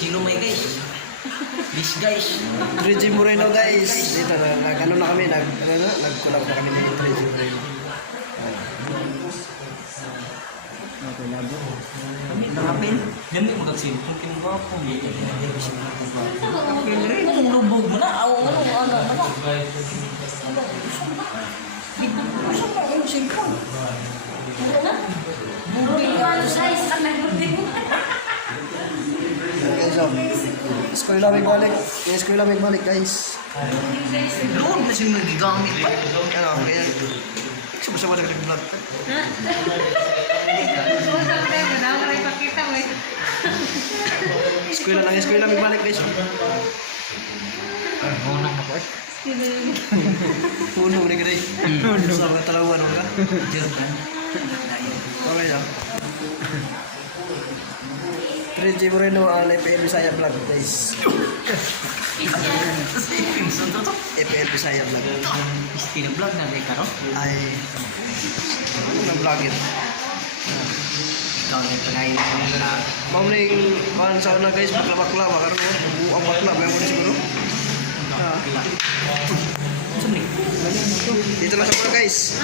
Sino may guys? This guys. Reggie Moreno guys. Dito nag-ano na kami, nag-collab na kami ni Reggie Moreno. Nakapin? Dami mo kasi kung kinuha ko. Nakapin rin. Kung lubog mo na, awa nga nung ano na. Gusto mo yung sipon. Bubing ka ano size. Okay, so, eskwela magbalik. Eskwela magbalik guys. Doon na siya nagigamit pa. Ano, kaya sama-sama na nag-vlog. Eskwela magbalik guys. Ngunang na po eh. Puno ni gede. Sa mga talawan ka. Jerman. Okay ya. Reggie Moreno FPL Bisaya vlog guys. FPL Bisaya vlog. Istilah vlog na may karo. Ay ano vlogger. Ikaw na pagay na. Mamling kan sa na guys bakla karon ang bakla ba mo siguro. Dito lang sa mga guys.